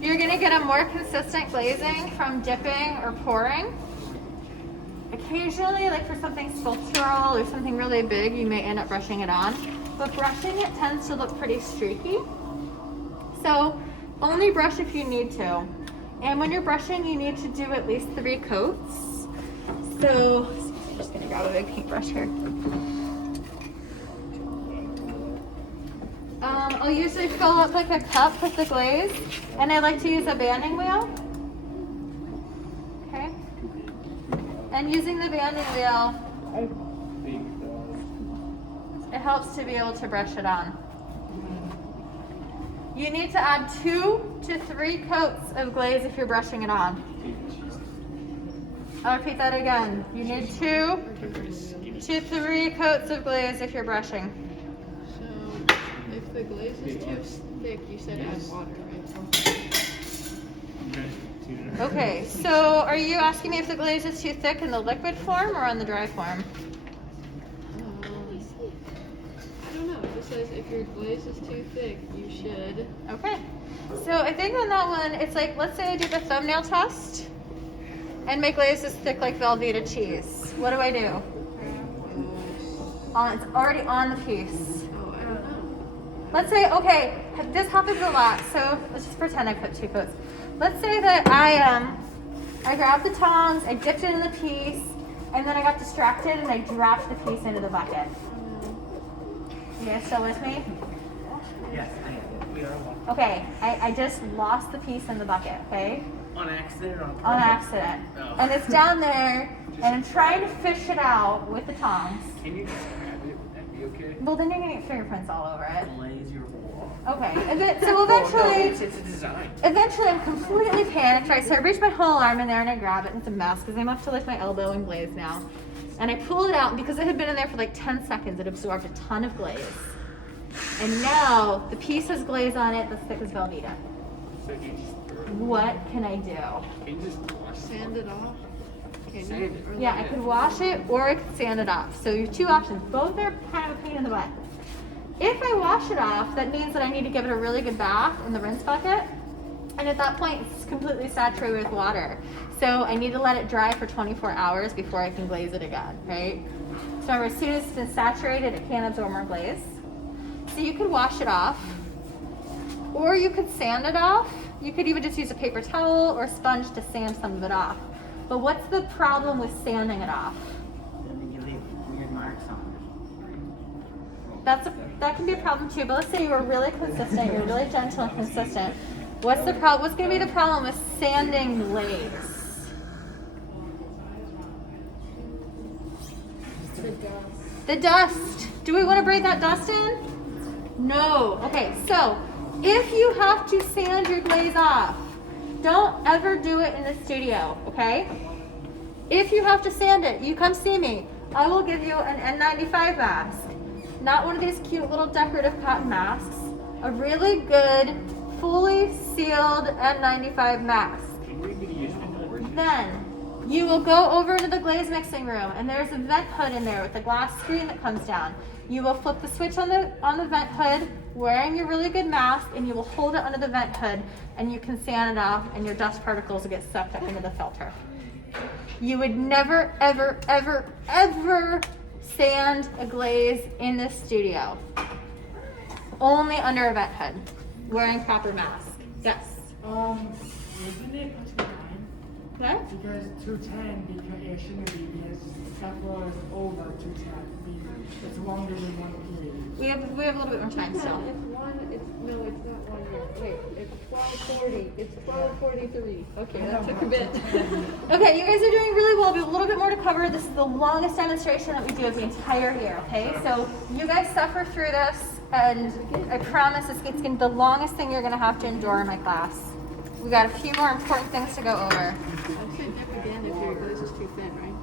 You're gonna get a more consistent glazing from dipping or pouring. Occasionally, like for something sculptural or something really big, you may end up brushing it on. But brushing it tends to look pretty streaky. So only brush if you need to. And when you're brushing, you need to do at least 3 coats. So I'm just gonna grab a big paintbrush here. I'll usually fill up like a cup with the glaze, and I like to use a banding wheel. Okay. And using the banding wheel, it helps to be able to brush it on. You need to add 2 to 3 coats of glaze if you're brushing it on. I'll repeat that again. You need 2 to 3 coats of glaze if you're brushing. So, if the glaze is too thick, you said add water, right? Okay, so are you asking me if the glaze is too thick in the liquid form or on the dry form? I don't know. It just says if your glaze is too thick, you should. Okay, so I think on that one, it's like, let's say I do the thumbnail test and my glaze is thick like Velveeta cheese. What do I do? It's already on the piece. Oh, I don't know. Let's say, okay, this happens a lot, so let's just pretend I put 2 coats. Let's say that I grabbed the tongs, I dipped it in the piece, and then I got distracted and I dropped the piece into the bucket. You guys still with me? Yes, I am. We are one. Okay, I just lost the piece in the bucket, okay? On accident or on purpose? On accident. Oh. And it's down there, and I'm trying to fish it out with the tongs. Can you just grab it? Would that be okay? Well, then you're gonna get fingerprints all over it. Glaze your wall. Okay, and then, so Oh, no, eventually, it's a design. eventually I'm completely panicked, right? So I reach my whole arm in there and I grab it, and it's a mess because I'm up to like my elbow in glaze now. And I pull it out, and because it had been in there for like 10 seconds, it absorbed a ton of glaze. And now the piece has glaze on it that's thick as Velveeta. So you just What can I do? can you just wash Sand it off. Can Sand you? it. Or Yeah, let I could wash it or I could sand it off. So you have 2 options. Both are kind of a pain in the butt. If I wash it off, that means that I need to give it a really good bath in the rinse bucket. And at that point, it's completely saturated with water. So I need to let it dry for 24 hours before I can glaze it again, right? So as soon as it's been saturated, it can't absorb more glaze. So you could wash it off, or you could sand it off. You could even just use a paper towel or a sponge to sand some of it off. But what's the problem with sanding it off? Then you leave weird marks on That can be a problem too. But let's say you were really consistent, you're really gentle and consistent. What's the problem? What's going to be the problem with sanding glaze? The dust. Do we want to breathe that dust in? No. Okay, so if you have to sand your glaze off, don't ever do it in the studio, okay? If you have to sand it, you come see me. I will give you an N95 mask. not one of these cute little decorative cotton masks, a really good, fully sealed N95 mask. Then you will go over to the glaze mixing room, and there's a vent hood in there with a glass screen that comes down. You will flip the switch on the vent hood, wearing your really good mask, and you will hold it under the vent hood, and you can sand it off, and your dust particles will get sucked up into the filter. You would never, ever, ever, ever sand a glaze in this studio. Only under a vent hood, wearing proper mask. Yes. Isn't it plus 9? What? Because 210, because it shouldn't be, because that was over 210. It's longer than 1 period. We have a little bit more time still. It's not 1 year. Wait, it's 1240. It's 1243. Okay, that took a bit. Okay, you guys are doing really well. We have a little bit more to cover. This is the longest demonstration that we do of the entire year, okay? So you guys suffer through this, and I promise it's gonna be the longest thing you're gonna have to endure in my class. We got a few more important things to go over. I should dip again if your glaze is too thin, right?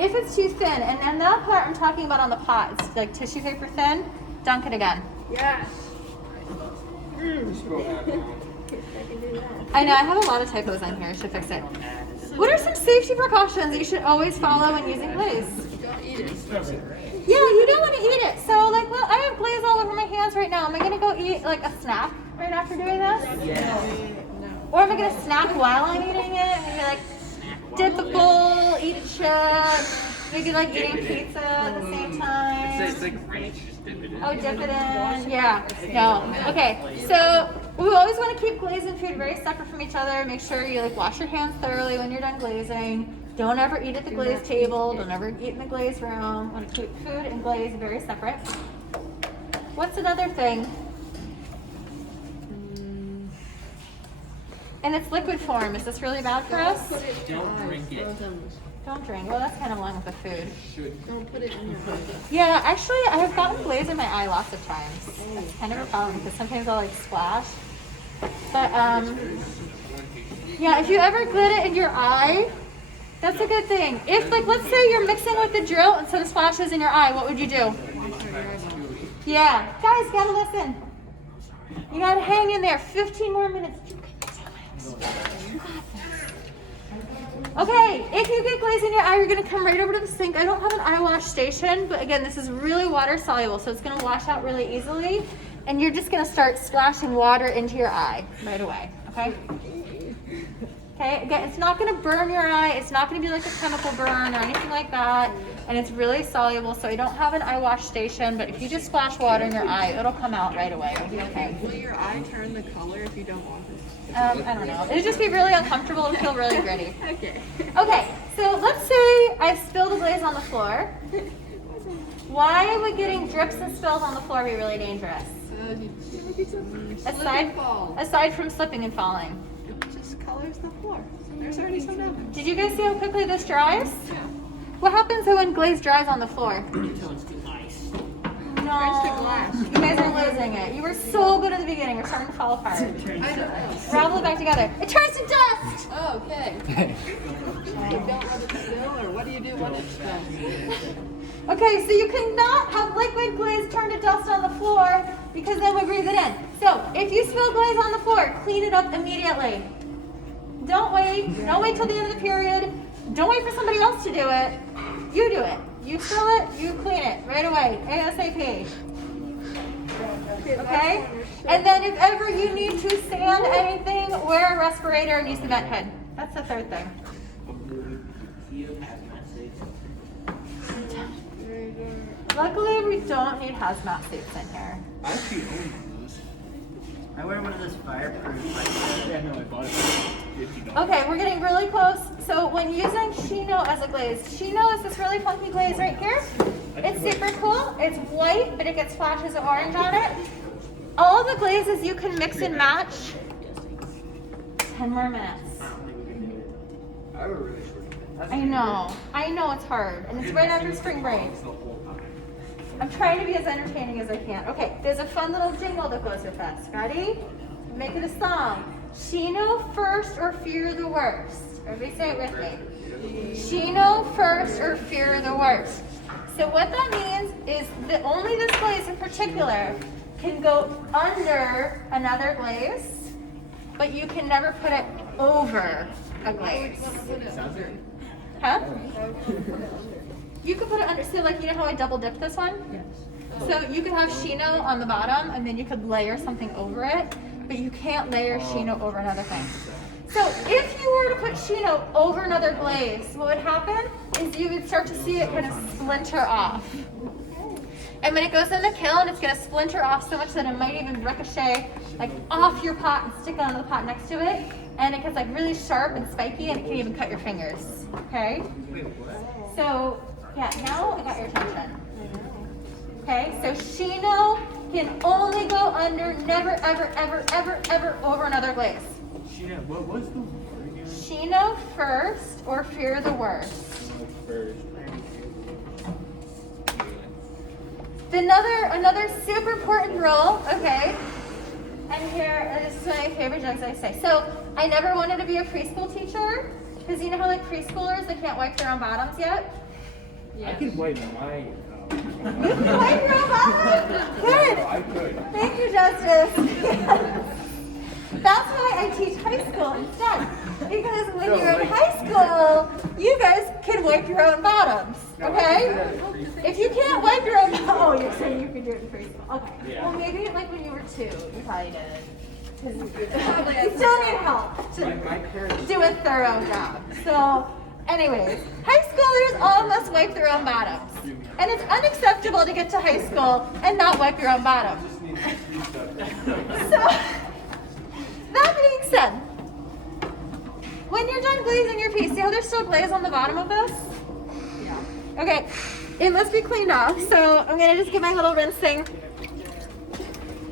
If it's too thin, and then that part I'm talking about on the pot, it's like tissue paper thin, dunk it again. Yes. I know, I have a lot of typos on here. I should fix it. What are some safety precautions that you should always follow when using glaze? Don't eat it. Yeah, you don't want to eat it. So, like, well, I have glaze all over my hands right now. Am I going to go eat, like, a snack right after doing this? Or am I going to snack while I'm eating it? Maybe, like, dip a bowl, eat a chip, maybe, like, eating pizza at the same time. It's like ranch, just dip it in. Oh, dip it in. Yeah. No. Okay. So we always want to keep glaze and food very separate from each other. Make sure you like wash your hands thoroughly when you're done glazing. Don't ever eat at the glaze table. Don't ever eat in the glaze room. Want to keep food and glaze very separate. What's another thing? And it's liquid form. Is this really bad for us? Don't drink it. Don't drink. Well, that's kind of along with the food. Don't put it in your eye. Yeah, actually, I have gotten glaze in my eye lots of times. It's kind of a problem because sometimes I'll like splash. But yeah, if you ever glit it in your eye, that's a good thing. If like, let's say you're mixing with the drill and some splashes in your eye, what would you do? Yeah, guys, gotta listen. You gotta hang in there. 15 more minutes. Okay, if you get glaze in your eye, you're gonna come right over to the sink. I don't have an eye wash station, but again, this is really water soluble, so it's gonna wash out really easily. And you're just gonna start splashing water into your eye right away, okay? Okay, again, it's not gonna burn your eye. It's not gonna be like a chemical burn or anything like that. And it's really soluble, so I don't have an eye wash station, but if you just splash water in your eye, it'll come out right away. It'll be okay. Will your eye turn the color if you don't want it? I don't know. It'll just be really uncomfortable and feel really gritty. Okay. Okay, so let's say I spilled the glaze on the floor. Why would getting drips and spills on the floor be really dangerous? Aside from slipping and falling. It just colors the floor. There's already some damage. Did you guys see how quickly this dries? Yeah. What happens when glaze dries on the floor? No. French the glass. You guys are losing it. You were so good at the beginning. We're starting to fall apart. I don't know. Ravel it back together. It turns to dust! Oh, okay. You don't let it spill, or what do you do when it spills? Okay, so you cannot have liquid glaze turn to dust on the floor because then we breathe it in. So if you spill glaze on the floor, clean it up immediately. Don't wait. Don't wait till the end of the period. Don't wait for somebody else to do it. You do it. You spill it, you clean it right away, ASAP. Okay? And then if ever you need to sand anything, wear a respirator and use the vent hood. That's the third thing. Luckily, we don't need hazmat suits in here. I actually own those. I wear one of those fireproof, like, Yeah, no, I bought it for $50. Okay, we're getting really close. So when using Shino as a glaze, Shino is this really funky glaze right here. It's super cool. It's white, but it gets flashes of orange on it. All the glazes you can mix and match. 10 more minutes. I have a really short I know it's hard, and it's right after spring break. I'm trying to be as entertaining as I can. Okay, there's a fun little jingle that goes with us. Ready? Make it a song. Shino first or fear the worst. Everybody say it with me. Shino first or fear the worst. So what that means is that only this glaze in particular can go under another glaze, but you can never put it over a glaze. Huh? You could put it under, so like, you know how I double dipped this one? Yes. So you could have Shino on the bottom and then you could layer something over it, but you can't layer Shino over another thing. So if you were to put Shino over another glaze, what would happen is you would start to see it kind of splinter off. And when it goes in the kiln, it's going to splinter off so much that it might even ricochet like off your pot and stick onto the pot next to it. And it gets like really sharp and spiky and it can even cut your fingers. Okay? So yeah, now I got your attention. Okay, so Shino can only go under, never, ever, ever, ever, ever over another glaze. Sheena, what was the word again? Shino first or fear the worst. First. Another super important rule, okay? And here, this is one of my favorite jokes I say. So I never wanted to be a preschool teacher because you know how like preschoolers, they can't wipe their own bottoms yet? I could wipe my. You can wipe your own bottom? Good. I could. Thank you, Justice. That's why I teach high school instead. Because when you're in high school, you guys can wipe your own bottoms. Okay? If you can't wipe your own oh, you're saying you can do it in preschool. Okay. Yeah. Well, maybe like when you were 2, you probably did. Because you still need help to My parents. do a thorough job. So, anyways, high schoolers all must wipe their own bottoms. And it's unacceptable to get to high school and not wipe your own bottom. So, that being said, when you're done glazing your piece, see how there's still glaze on the bottom of this? Yeah. Okay, it must be cleaned off, so I'm gonna just get my little rinse thing.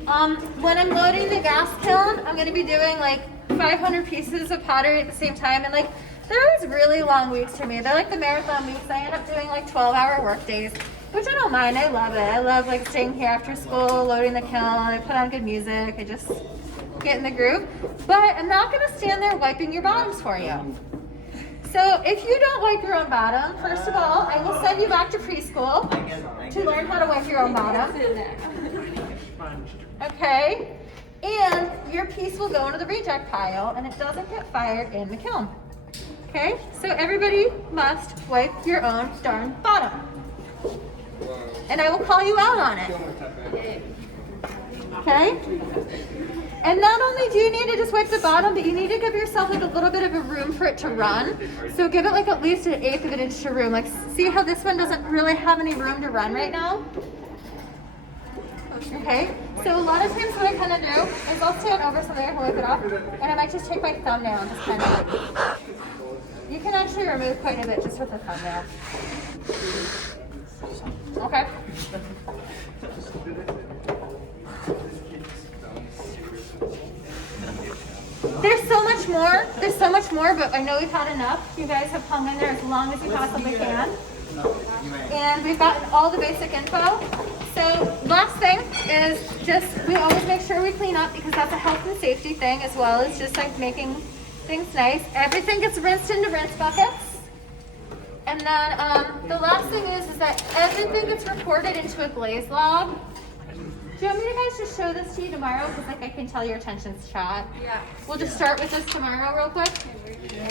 When I'm loading the gas kiln, I'm gonna be doing like 500 pieces of pottery at the same time, and like, they're always really long weeks for me. They're like the marathon weeks. I end up doing like 12-hour work days, which I don't mind. I love it. I love like staying here after school, loading the kiln. I put on good music. I just get in the groove. But I'm not going to stand there wiping your bottoms for you. So if you don't wipe your own bottom, first of all, I will send you back to preschool to learn how to wipe your own bottom. Okay? And your piece will go into the reject pile and it doesn't get fired in the kiln. Okay? So everybody must wipe your own darn bottom. And I will call you out on it. Okay? And not only do you need to just wipe the bottom, but you need to give yourself like a little bit of a room for it to run. So give it like at least 1/8 of an inch to room. Like see how this one doesn't really have any room to run right now? Okay, so a lot of times what I kind of do is I'll stand over something and wipe it off, and I might just take my thumbnail and just kind of, you can actually remove quite a bit just with the thumbnail. Okay. There's so much more, but I know we've had enough. You guys have hung in there as long as you possibly can. And we've gotten all the basic info. So last thing is just, we always make sure we clean up because that's a health and safety thing as well as just like making things nice. Everything gets rinsed into rinse buckets. And then the last thing is that everything gets recorded into a glaze log. Do you want me to guys just show this to you tomorrow? Because like I can tell your attention's shot. Yeah. We'll just start with this tomorrow real quick.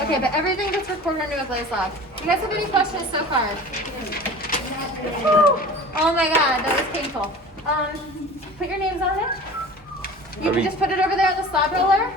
Okay, but everything gets recorded into a glaze log. Do you guys have any questions so far? Oh my god, that was painful. Put your names on it. You can just put it over there on the slab roller.